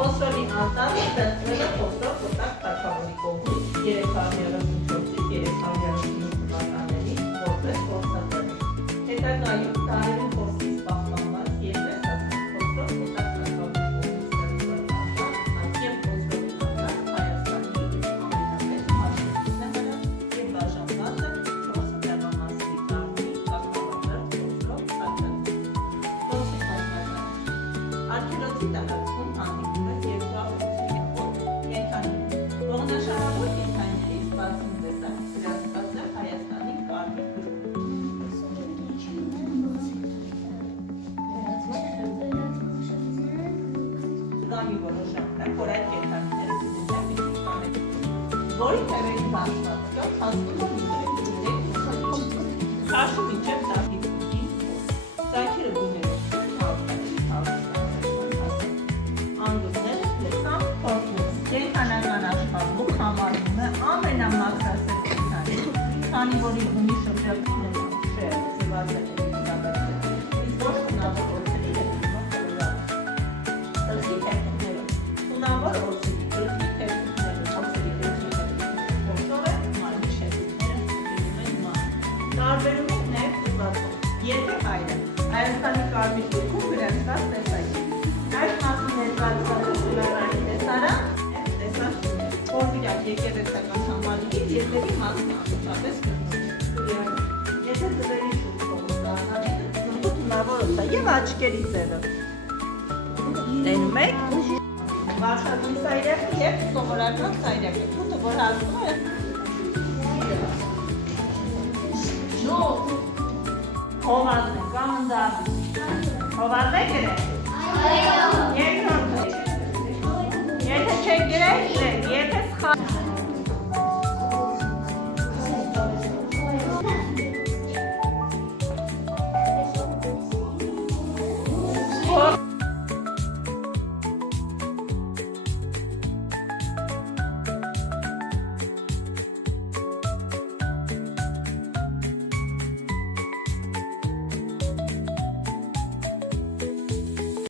Խոսրովի անտառը ստեղծվել է խոսրով կտակ թագավորի կողմից 334-338 թվականներին որպես փորձատեր։ Հետագայում տարերում խոսքից պահպանված եւ մեծացած խոսրով կտակ թագավորի կողմից ստեղծվել անտառ, այլ խոսրովի անտառ Հայաստանի ամենամեծ արժեքն է եւ բաժանված է 4 տեղամասի կազմի կազմավորված խոսրով հատված։ Խոսքի բազմազան Արգելոցի տարածքում հանդիպում է երկուախոսությունավոր կենդանիներ։ Ողնաշարավոր կենդանիներից 60 տեսակ գրաված է Հայաստանի կարմիր գրքում։ Կա մի որոշ ժամանակ, որ այդ կենդանիները դիտել են մի քանի որի թևերի բացվածքը հասնում է քաշու մինչև դահլիճի ծայրերը գույներով անգլուզները լսան փորձում։ Կենդանական աշխարհում համարվում է ամենամաքրասեր կենդանի, քանի որ իր գույնի շրջակցությունն է շեր, ձևաձև է դիագրամով, իսկ ոչ թունավոր օձերի հետ մոխրորակ։ Սրտի թերքները, թունավոր օձերի, գլխի թերքները, օձերի թերքերը, փորձով է մարմնի շերտերը դիմում են ման։ Տարբերում են նաև ուզածով, եթե հայրը Հայաստանի կարմիր գրքում գրանցված տեսակի։ Այս մասի ներկայացուցիչների տեսարան տեսաշունը, ֆորմիրակ եկեղեցական համալիրի երկերի մասն անուտապես կրնում։ Եթե ձվերի շուրջ կողմզանավի զնգու թունավոր օձա և աչկերի ձևը։ Տենում եք վարշագույն սայրակը և սովորական սայրակը, թութը, որ հասնում է հովազն է, կամ ընդավի։ Հովազ է գրել։ Երկրորդը։ Եթե չեք գրել, եթե սխալ